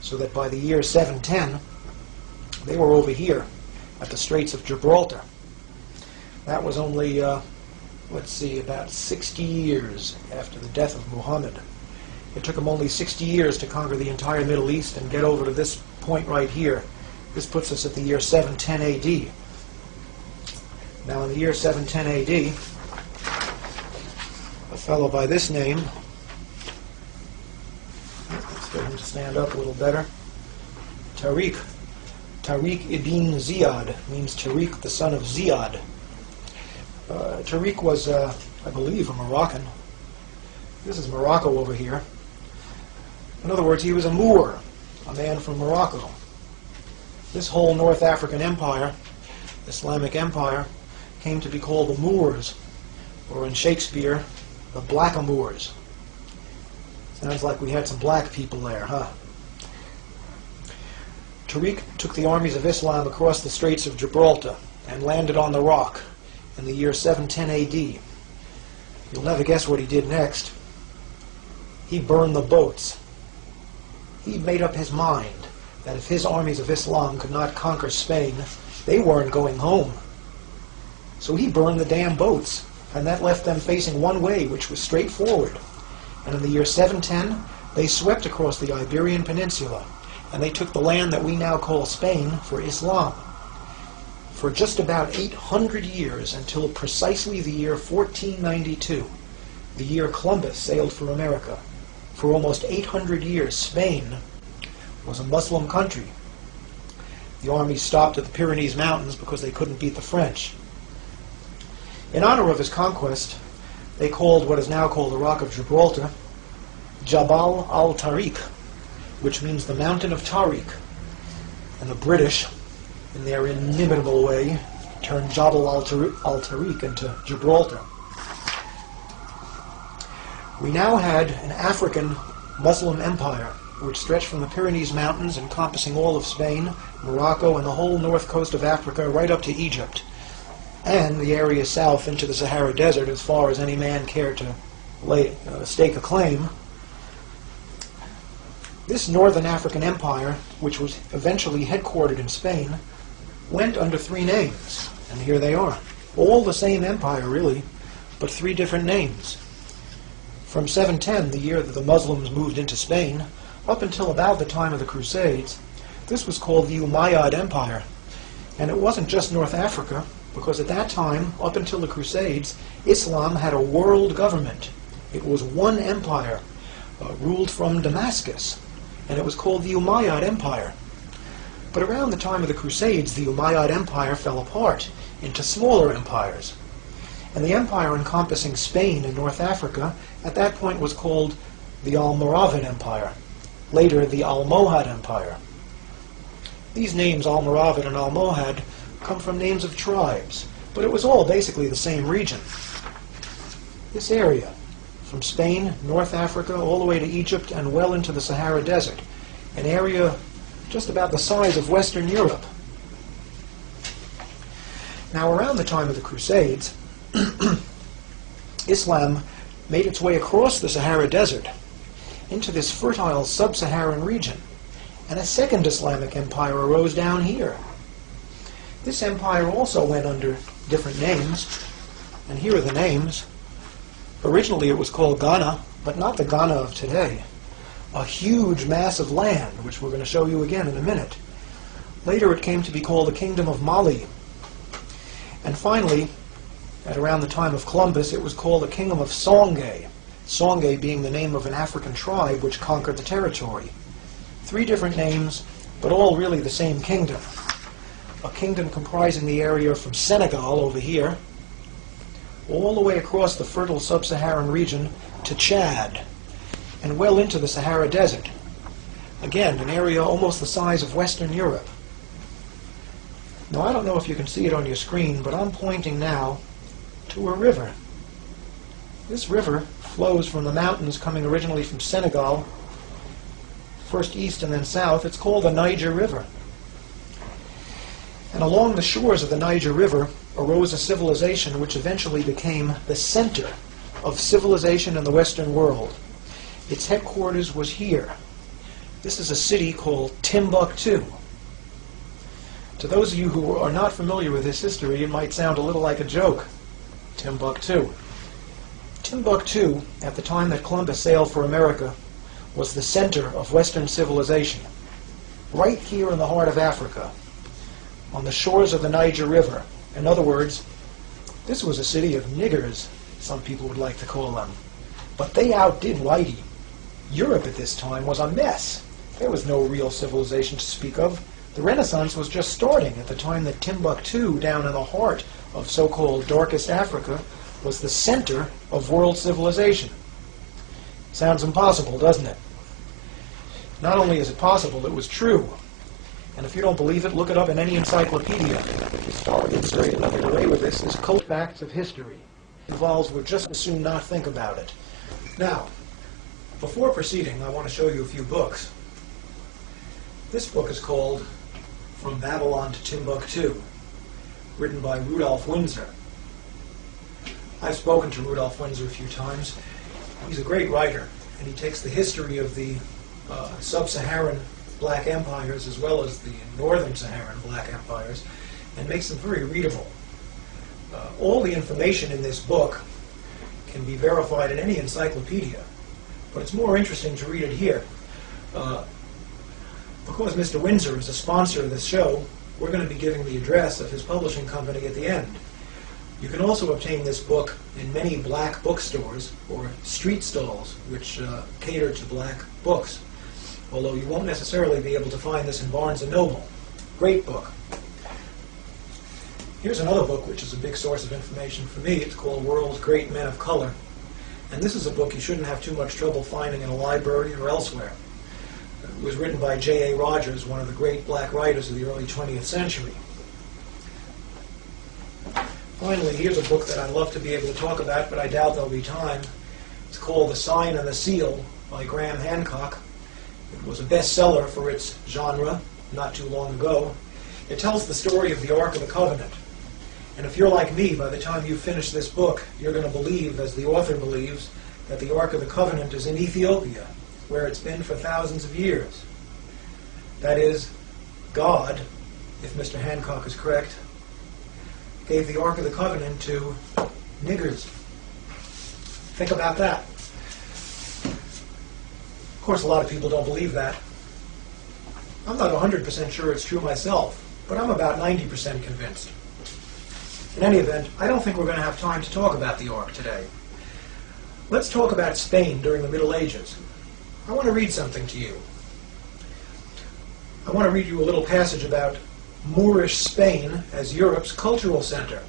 so that by the year 710, they were over here at the Straits of Gibraltar. That was only, let's see, about 60 years after the death of Muhammad. It took them only 60 years to conquer the entire Middle East and get over to this point right here. This puts us at the year 710 AD. Now in the year 710 AD, a fellow by this name, let's get him to stand up a little better, Tariq ibn Ziyad, means Tariq the son of Ziyad. Tariq was, I believe, a Moroccan. This is Morocco over here. In other words, he was a Moor, a man from Morocco. This whole North African empire, Islamic empire, came to be called the Moors, or in Shakespeare, the Blackamoors. Sounds like we had some black people there, huh? Tariq took the armies of Islam across the Straits of Gibraltar and landed on the Rock in the year 710 AD. You'll never guess what he did next. He burned the boats. He made up his mind that if his armies of Islam could not conquer Spain, they weren't going home. So he burned the damn boats, and that left them facing one way, which was straight forward. And in the year 710, they swept across the Iberian Peninsula, and they took the land that we now call Spain for Islam. For just about 800 years, until precisely the year 1492, the year Columbus sailed for America. For almost 800 years, Spain was a Muslim country. The army stopped at the Pyrenees Mountains because they couldn't beat the French. In honor of his conquest, they called what is now called the Rock of Gibraltar Jabal al-Tariq, which means the Mountain of Tariq. And the British, in their inimitable way, turned Jabal al-Tariq into Gibraltar. We now had an African Muslim empire which stretched from the Pyrenees Mountains, encompassing all of Spain, Morocco, and the whole north coast of Africa right up to Egypt, and the area south into the Sahara Desert as far as any man cared to stake a claim. This northern African empire, which was eventually headquartered in Spain, went under three names, and here they are. All the same empire, really, but three different names. From 710, the year that the Muslims moved into Spain, up until about the time of the Crusades, this was called the Umayyad Empire. And it wasn't just North Africa, because at that time, up until the Crusades, Islam had a world government. It was one empire, ruled from Damascus, and it was called the Umayyad Empire. But around the time of the Crusades, the Umayyad Empire fell apart into smaller empires. And the empire encompassing Spain and North Africa at that point was called the Almoravid Empire, later the Almohad Empire. These names, Almoravid and Almohad, come from names of tribes, but it was all basically the same region. This area, from Spain, North Africa, all the way to Egypt, and well into the Sahara Desert, an area just about the size of Western Europe. Now, around the time of the Crusades, Islam made its way across the Sahara Desert into this fertile sub-Saharan region, and a second Islamic empire arose down here. This empire also went under different names, and here are the names. Originally it was called Ghana, but not the Ghana of today. A huge mass of land, which we're going to show you again in a minute. Later it came to be called the Kingdom of Mali. And finally, at around the time of Columbus, it was called the Kingdom of Songhai, Songhai being the name of an African tribe which conquered the territory. Three different names, but all really the same kingdom. A kingdom comprising the area from Senegal over here, all the way across the fertile sub-Saharan region to Chad, and well into the Sahara Desert. Again, an area almost the size of Western Europe. Now, I don't know if you can see it on your screen, but I'm pointing now to a river. This river flows from the mountains coming originally from Senegal, first east and then south. It's called the Niger River. And along the shores of the Niger River arose a civilization which eventually became the center of civilization in the Western world. Its headquarters was here. This is a city called Timbuktu. To those of you who are not familiar with this history, it might sound a little like a joke. Timbuktu. Timbuktu, at the time that Columbus sailed for America, was the center of Western civilization. Right here in the heart of Africa, on the shores of the Niger River. In other words, this was a city of niggers, some people would like to call them. But they outdid Whitey. Europe at this time was a mess. There was no real civilization to speak of. The Renaissance was just starting at the time that Timbuktu, down in the heart of so-called darkest Africa, was the center of world civilization. Sounds impossible, doesn't it? Not only is it possible, it was true. And if you don't believe it, look it up in any encyclopedia. Start and straight nothing away with this. This cult facts of history involves would just as soon not think about it. Now, before proceeding, I want to show you a few books. This book is called From Babylon to Timbuktu, written by Rudolph Windsor. I've spoken to Rudolph Windsor a few times. He's a great writer, and he takes the history of the sub-Saharan black empires as well as the northern Saharan black empires and makes them very readable. All the information in this book can be verified in any encyclopedia, but it's more interesting to read it here. Because Mr. Windsor is a sponsor of this show, we're going to be giving the address of his publishing company at the end. You can also obtain this book in many black bookstores or street stalls which cater to black books, although you won't necessarily be able to find this in Barnes & Noble. Great book. Here's another book which is a big source of information for me. It's called World's Great Men of Color. And this is a book you shouldn't have too much trouble finding in a library or elsewhere. It was written by J.A. Rogers, one of the great black writers of the early 20th century. Finally, here's a book that I'd love to be able to talk about, but I doubt there'll be time. It's called The Sign and the Seal by Graham Hancock. It was a bestseller for its genre not too long ago. It tells the story of the Ark of the Covenant. And if you're like me, by the time you finish this book, you're going to believe, as the author believes, that the Ark of the Covenant is in Ethiopia, where it's been for thousands of years. That is, God, if Mr. Hancock is correct, gave the Ark of the Covenant to niggers. Think about that. Of course, a lot of people don't believe that. I'm not 100% sure it's true myself, but I'm about 90% convinced. In any event, I don't think we're going to have time to talk about the Ark today. Let's talk about Spain during the Middle Ages. I want to read something to you. I want to read you a little passage about Moorish Spain as Europe's cultural center.